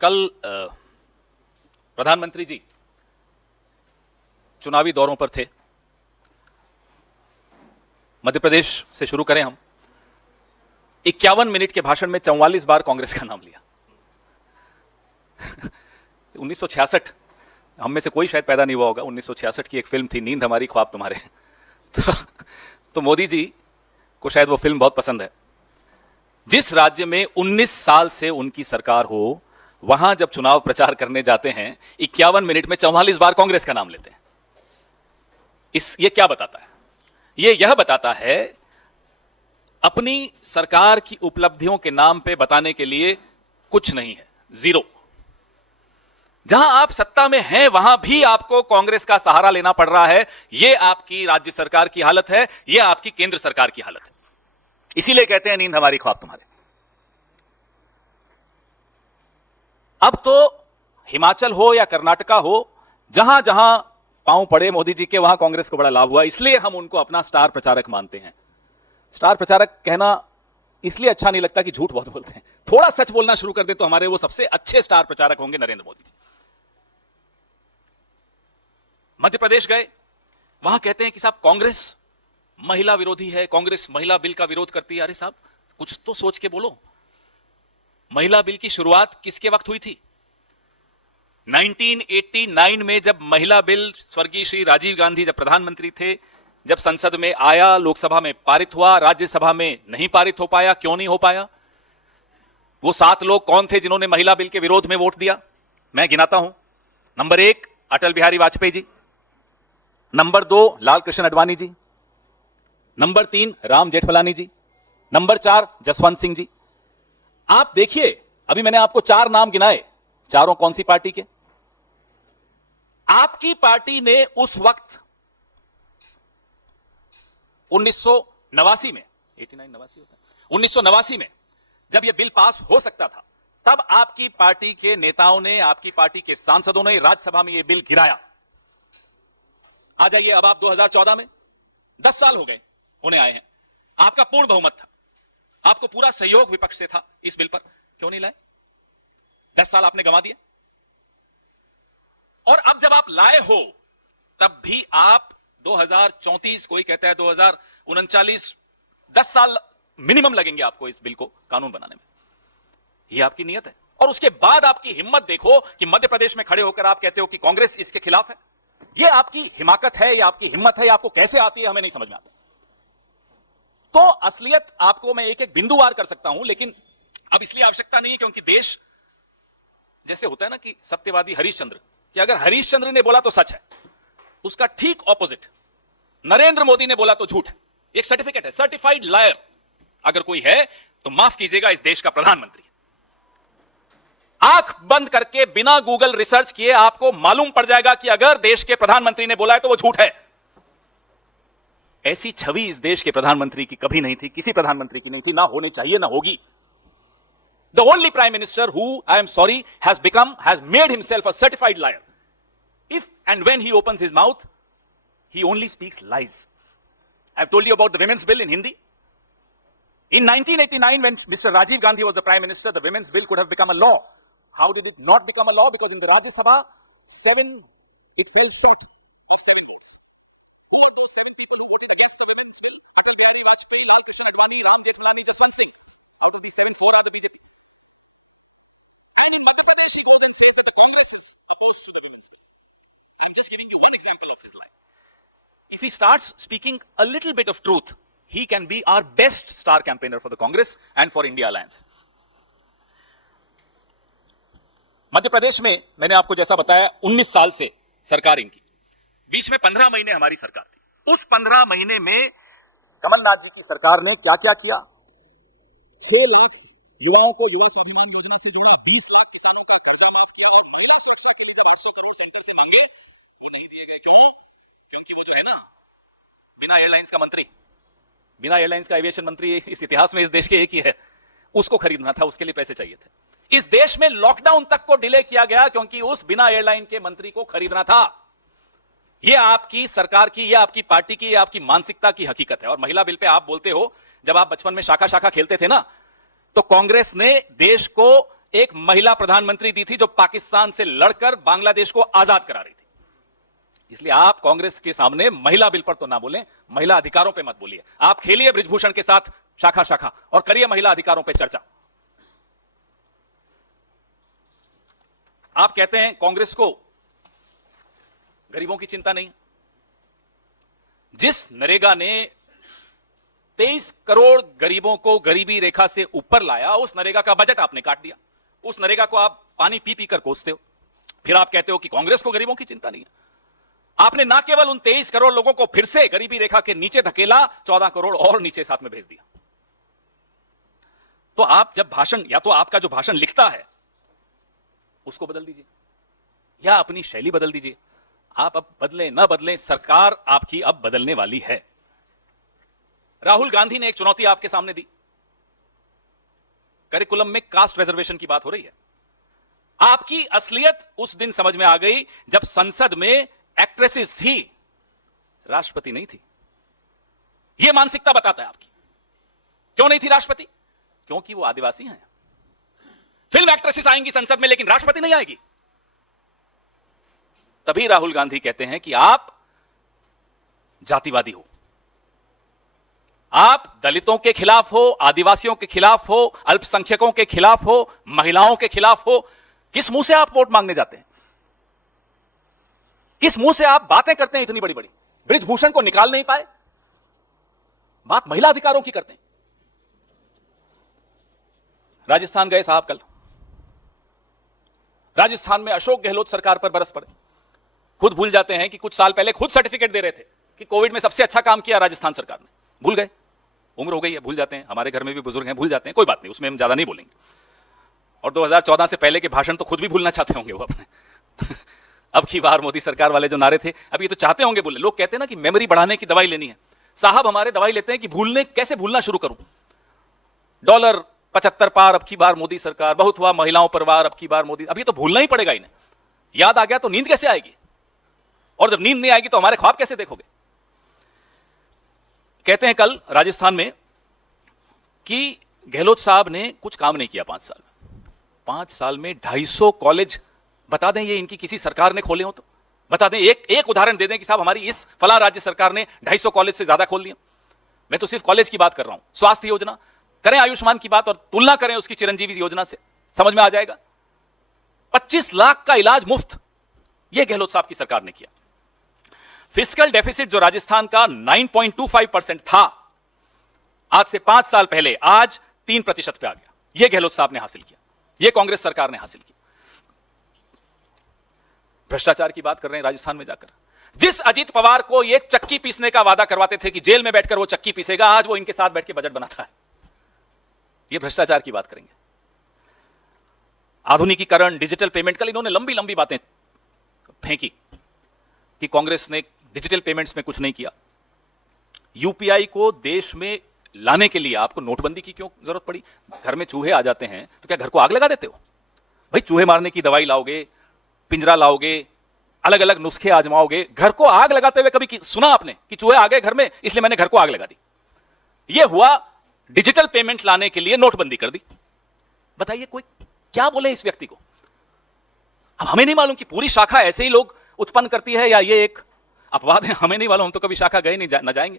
कल प्रधानमंत्री जी चुनावी दौरों पर थे। मध्य प्रदेश से शुरू करें हम। 51 मिनट के भाषण में 44 बार कांग्रेस का नाम लिया। 1966 हम में से कोई शायद पैदा नहीं हुआ होगा। 1966 की एक फिल्म थी नींद हमारी ख्वाब तुम्हारे। तो मोदी जी को शायद वो फिल्म बहुत पसंद है। जिस राज्य में 19 साल से उनकी सरकार हो, वहां जब चुनाव प्रचार करने जाते हैं 51 मिनट में 44 बार कांग्रेस का नाम लेते हैं। ये क्या बताता है? यह बताता है अपनी सरकार की उपलब्धियों के नाम पे बताने के लिए कुछ नहीं है, जीरो। जहां आप सत्ता में हैं वहां भी आपको कांग्रेस का सहारा लेना पड़ रहा है। यह आपकी राज्य सरकार की हालत है, यह आपकी केंद्र सरकार की हालत है। इसीलिए कहते हैं नींद हमारी ख्वाब तुम्हारे। अब तो हिमाचल हो या कर्नाटका हो, जहां जहां पांव पड़े मोदी जी के, वहां कांग्रेस को बड़ा लाभ हुआ। इसलिए हम उनको अपना स्टार प्रचारक मानते हैं। स्टार प्रचारक कहना इसलिए अच्छा नहीं लगता कि झूठ बहुत बोलते हैं। थोड़ा सच बोलना शुरू कर दे तो हमारे वो सबसे अच्छे स्टार प्रचारक होंगे नरेंद्र मोदी जी। मध्य प्रदेश गए, वहां कहते हैं कि साहब कांग्रेस महिला विरोधी है, कांग्रेस महिला बिल का विरोध करती है। अरे साहब कुछ तो सोच के बोलो। महिला बिल की शुरुआत किसके वक्त हुई थी? 1989 में जब महिला बिल स्वर्गीय श्री राजीव गांधी जब प्रधानमंत्री थे, जब संसद में आया, लोकसभा में पारित हुआ, राज्यसभा में नहीं पारित हो पाया। क्यों नहीं हो पाया? वो 7 लोग कौन थे जिन्होंने महिला बिल के विरोध में वोट दिया? मैं गिनाता हूं। Number 1 Atal Bihari Vajpayee ji, number 2 Lal Krishna Advani ji, number 3 Ram Jethmalani जी, नंबर 4 जसवंत सिंह जी। आप देखिए, अभी मैंने आपको 4 नाम गिनाए, चारों कौन सी पार्टी के? आपकी पार्टी ने उस वक्त 1989 में 1989 में जब यह बिल पास हो सकता था, तब आपकी पार्टी के नेताओं ने, आपकी पार्टी के सांसदों ने राज्यसभा में यह बिल गिराया। आ जाइए अब आप 2014 में, 10 साल हो गए होने आए हैं। आपका पूर्ण बहुमत था, आपको पूरा सहयोग विपक्ष से था इस बिल पर। क्यों नहीं लाए? 10 साल आपने गंवा दिए। और अब जब आप लाए हो, तब भी आप 2034, कोई कहता है 2039, 10 साल मिनिमम लगेंगे आपको इस बिल को कानून बनाने में। यह आपकी नियत है। और उसके बाद आपकी हिम्मत देखो कि मध्य प्रदेश में खड़े होकर आप कहते हो कि कांग्रेस इसके खिलाफ है। यह आपकी हिमाकत है, यह आपकी हिम्मत है। यह आपको कैसे आती है हमें नहीं समझ में आता। तो असलियत आपको मैं एक एक बिंदुवार कर सकता हूं, लेकिन अब इसलिए आवश्यकता नहीं है क्योंकि देश जैसे होता है ना कि सत्यवादी हरिश्चंद्र, कि अगर हरिश्चंद्र ने बोला तो सच है, उसका ठीक ऑपोजिट नरेंद्र मोदी ने बोला तो झूठ है। एक सर्टिफिकेट है, सर्टिफाइड लायर अगर कोई है तो माफ कीजिएगा, इस देश का प्रधानमंत्री। आंख बंद करके बिना गूगल रिसर्च किए आपको मालूम पड़ जाएगा कि अगर देश के प्रधानमंत्री ने बोला है तो वो झूठ है। ऐसी छवि इस देश के प्रधानमंत्री की कभी नहीं थी, किसी प्रधानमंत्री की नहीं थी, ना होनी चाहिए, ना होगी। The only prime minister who, I am sorry, has made himself a certified liar. If and when he opens his mouth, he only speaks lies. I've told you about the women's bill in Hindi. In 1989, when Mr. Rajiv Gandhi was the prime minister, the women's bill could have become a law. How did it not become a law? Because in the Rajya Sabha, it fell short of 7 votes. Who are those 7 people who voted against the women's bill? Atal Bihari Vajpayee, Lal Krishna Advani, Ram Jethmalani, Jaswant Singh. Some of the 7 4 are the BJP. And in Madhya Pradesh, he goes and says that the Congress is opposed to the women's bill. I'm just giving you one example of why. If he starts speaking a little bit of truth, he can be our best star campaigner for the Congress and for India Alliance. Madhya Pradesh में मैंने आपको जैसा बताया 19 साल से सरकार इनकी, बीच में 15 महीने हमारी सरकार थी। उस 15 महीने में कमलनाथ जी की सरकार ने क्या क्या किया? 6 लाख युवाओं को युवा स्वाभिमान योजना से जोड़ा, 20 लाख किसानों का कर्जा माफ किया और महिला सुरक्षा के लिए जब 800 करोड़ सेंटर से मांगे वो नहीं दिए गए। क्यों? क्योंकि वो जो है ना, बिना एयरलाइंस का मंत्री, बिना एयरलाइंस का एविएशन मंत्री इस इतिहास में इस देश के एक ही है। उसको खरीदना था, उसके लिए पैसे चाहिए थे। इस देश में लॉकडाउन तक को डिले किया गया क्योंकि उस बिना एयरलाइन के मंत्री को खरीदना था। यह आपकी सरकार की, यह आपकी पार्टी की, यह आपकी मानसिकता की हकीकत है। और महिला बिल पे आप बोलते हो, जब आप बचपन में शाखा शाखा खेलते थे ना, तो कांग्रेस ने देश को एक महिला प्रधानमंत्री दी थी जो पाकिस्तान से लड़कर बांग्लादेश को आजाद करा रही थी। इसलिए आप कांग्रेस के सामने महिला बिल पर तो ना बोलें, महिला अधिकारों पे मत बोलिए। आप खेलिए बृजभूषण के साथ शाखा शाखा और करिए महिला अधिकारों पे चर्चा। आप कहते हैं कांग्रेस को गरीबों की चिंता नहीं। जिस नरेगा ने 23 करोड़ गरीबों को गरीबी रेखा से ऊपर लाया, उस नरेगा का बजट आपने काट दिया। उस नरेगा को आप पानी पी पी कर कोसते हो, फिर आप कहते हो कि कांग्रेस को गरीबों की चिंता नहीं है। आपने ना केवल उन 23 करोड़ लोगों को फिर से गरीबी रेखा के नीचे धकेला, 14 करोड़ और नीचे साथ में भेज दिया। तो आप जब भाषण, या तो आपका जो भाषण लिखता है उसको बदल दीजिए या अपनी शैली बदल दीजिए। आप अब बदलें ना बदलें, सरकार आपकी अब बदलने वाली है। राहुल गांधी ने एक चुनौती आपके सामने दी। करिकुलम में कास्ट रिजर्वेशन की बात हो रही है। आपकी असलियत उस दिन समझ में आ गई जब संसद में एक्ट्रेसेस थी, राष्ट्रपति नहीं थी। यह मानसिकता बताता है आपकी। क्यों नहीं थी राष्ट्रपति? क्योंकि वो आदिवासी हैं। फिल्म एक्ट्रेसेस आएंगी संसद में लेकिन राष्ट्रपति नहीं आएगी। तभी राहुल गांधी कहते हैं कि आप जातिवादी हो, आप दलितों के खिलाफ हो, आदिवासियों के खिलाफ हो, अल्पसंख्यकों के खिलाफ हो, महिलाओं के खिलाफ हो। किस मुंह से आप वोट मांगने जाते हैं? किस मुंह से आप बातें करते हैं इतनी बड़ी बड़ी? बृजभूषण को निकाल नहीं पाए, बात महिला अधिकारों की करते हैं। राजस्थान गए साहब कल। राजस्थान में अशोक गहलोत सरकार पर बरस पड़े। खुद भूल जाते हैं कि कुछ साल पहले खुद सर्टिफिकेट दे रहे थे कि कोविड में सबसे अच्छा काम किया राजस्थान सरकार ने। भूल गए, उम्र हो गई है, भूल जाते हैं। हमारे घर में भी बुजुर्ग हैं, भूल जाते हैं। कोई बात नहीं, उसमें हम ज्यादा नहीं बोलेंगे। और 2014 से पहले के भाषण तो खुद भी भूलना चाहते होंगे वो अपने। अब की बार मोदी सरकार वाले जो नारे थे, अब ये तो चाहते होंगे बोले। लोग कहते हैं ना कि मेमोरी बढ़ाने की दवाई लेनी है। साहब हमारे दवाई लेते हैं कि भूलने, कैसे भूलना शुरू करूं। डॉलर 75 पार अब की बार मोदी सरकार, बहुत हुआ महिलाओं पर वार अब की बार मोदी। अब ये तो भूलना ही पड़ेगा इन्हें। याद आ गया तो नींद कैसे आएगी? और जब नींद नहीं आएगी तो हमारे ख्वाब कैसे देखोगे? कहते हैं कल राजस्थान में कि गहलोत साहब ने कुछ काम नहीं किया 5 साल में। 5 साल में 250 कॉलेज, बता दें ये इनकी किसी सरकार ने खोले हो तो बता दें। एक उदाहरण दे दें कि साहब हमारी इस फला राज्य सरकार ने 250 कॉलेज से ज्यादा खोल दिए। मैं तो सिर्फ कॉलेज की बात कर रहा हूं। स्वास्थ्य योजना करें, आयुष्मान की बात, और तुलना करें उसकी चिरंजीवी योजना से, समझ में आ जाएगा। 25 लाख का इलाज मुफ्त, यह गहलोत साहब की सरकार ने किया। फिस्कल डेफिसिट जो राजस्थान का 9.25% था आज से 5 साल पहले, आज 3% पे आ गया। यह गहलोत साहब ने हासिल किया, यह कांग्रेस सरकार ने हासिल किया। भ्रष्टाचार की बात कर रहे हैं राजस्थान में जाकर। जिस अजीत पवार को यह चक्की पीसने का वादा करवाते थे कि जेल में बैठकर वो चक्की पीसेगा, आज वो इनके साथ बैठ के बजट बनाता है। यह भ्रष्टाचार की बात करेंगे। आधुनिकीकरण, डिजिटल पेमेंट, कल इन्होंने लंबी लंबी बातें फेंकी कि कांग्रेस ने डिजिटल पेमेंट्स में कुछ नहीं किया। यूपीआई को देश में लाने के लिए आपको नोटबंदी की क्यों जरूरत पड़ी? घर में चूहे आ जाते हैं तो क्या घर को आग लगा देते हो? भाई चूहे मारने की दवाई लाओगे, पिंजरा लाओगे, अलग अलग नुस्खे आजमाओगे। घर को आग लगाते हुए कभी सुना आपने कि चूहे आ गए घर में इसलिए मैंने घर को आग लगा दी? यह हुआ डिजिटल पेमेंट लाने के लिए नोटबंदी कर दी। बताइए कोई क्या बोले इस व्यक्ति को? अब हमें नहीं मालूम कि पूरी शाखा ऐसे ही लोग उत्पन्न करती है या ये एक अपवाद है, हमें नहीं मालूम। हम तो कभी शाखा गए नहीं, न जाएंगे।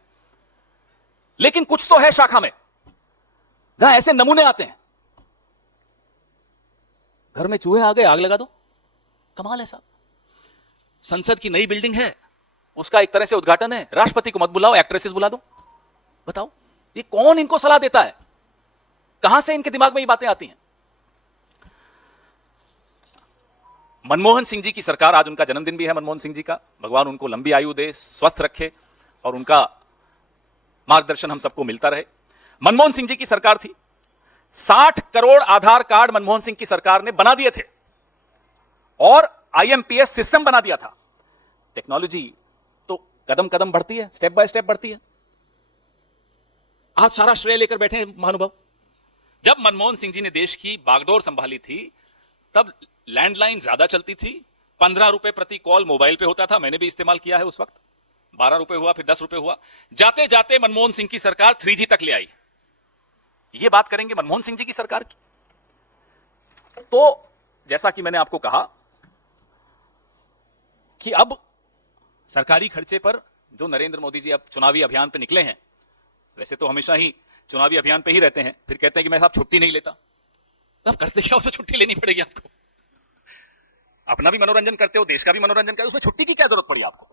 लेकिन कुछ तो है शाखा में जहां ऐसे नमूने आते हैं। घर में चूहे आ गए, आग लगा दो। कमाल है साहब। संसद की नई बिल्डिंग है, उसका एक तरह से उद्घाटन है। राष्ट्रपति को मत बुलाओ, एक्ट्रेसेस बुला दो। बताओ ये कौन इनको सलाह देता है? कहां से इनके दिमाग में ये बातें आती हैं? मनमोहन सिंह जी की सरकार, आज उनका जन्मदिन भी है मनमोहन सिंह जी का। भगवान उनको लंबी आयु दे, स्वस्थ रखे और उनका मार्गदर्शन हम सबको मिलता रहे। मनमोहन सिंह जी की सरकार थी। 60 करोड़ आधार कार्ड मनमोहन सिंह की सरकार ने बना दिए थे और आईएमपीएस सिस्टम बना दिया था। टेक्नोलॉजी तो कदम कदम बढ़ती है, स्टेप बाय स्टेप बढ़ती है। आज सारा श्रेय लेकर बैठे हैं महानुभाव। जब मनमोहन सिंह जी ने देश की बागडोर संभाली थी तब लैंडलाइन ज्यादा चलती थी। 15 रुपए प्रति कॉल मोबाइल पे होता था। मैंने भी इस्तेमाल किया है उस वक्त। 12 रुपए हुआ, फिर 10 रुपए हुआ। जाते जाते मनमोहन सिंह की सरकार 3G तक ले आई। ये बात करेंगे मनमोहन सिंह जी की सरकार की। तो जैसा कि मैंने आपको कहा कि अब सरकारी खर्चे पर जो नरेंद्र मोदी जी अब चुनावी अभियान पे निकले हैं, वैसे तो हमेशा ही चुनावी अभियान पे ही रहते हैं, फिर कहते हैं कि मैं साहब छुट्टी नहीं लेता। अब करते क्या, उसे छुट्टी लेनी पड़ेगी आपको। अपना भी मनोरंजन करते हो, देश का भी मनोरंजन करते हो, उसमें छुट्टी की क्या जरूरत पड़ी आपको?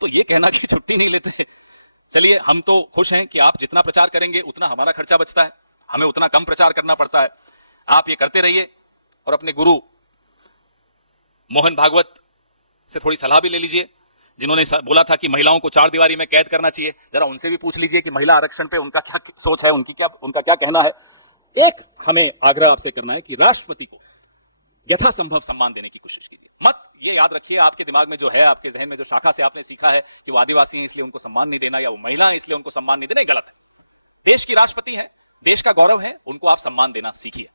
तो ये कहना कि छुट्टी नहीं लेते, चलिए हम तो खुश हैं कि आप जितना प्रचार करेंगे उतना हमारा खर्चा बचता है, हमें उतना कम प्रचार करना पड़ता है। आप ये करते रहिए और अपने गुरु मोहन भागवत से थोड़ी सलाह भी ले लीजिए, जिन्होंने बोला था कि महिलाओं को चार दीवारी में कैद करना चाहिए। जरा उनसे भी पूछ लीजिए कि महिला आरक्षण पे उनका क्या सोच है, उनका क्या कहना है। एक हमें आग्रह आपसे करना है कि राष्ट्रपति को यथासंभव सम्मान देने की कोशिश कीजिए। मत ये याद रखिए, आपके दिमाग में जो है, आपके जहन में जो शाखा से आपने सीखा है कि वो आदिवासी हैं इसलिए उनको सम्मान नहीं देना, या वो महिला है इसलिए उनको सम्मान नहीं देना, गलत है। देश की राष्ट्रपति है, देश का गौरव है, उनको आप सम्मान देना सीखिए।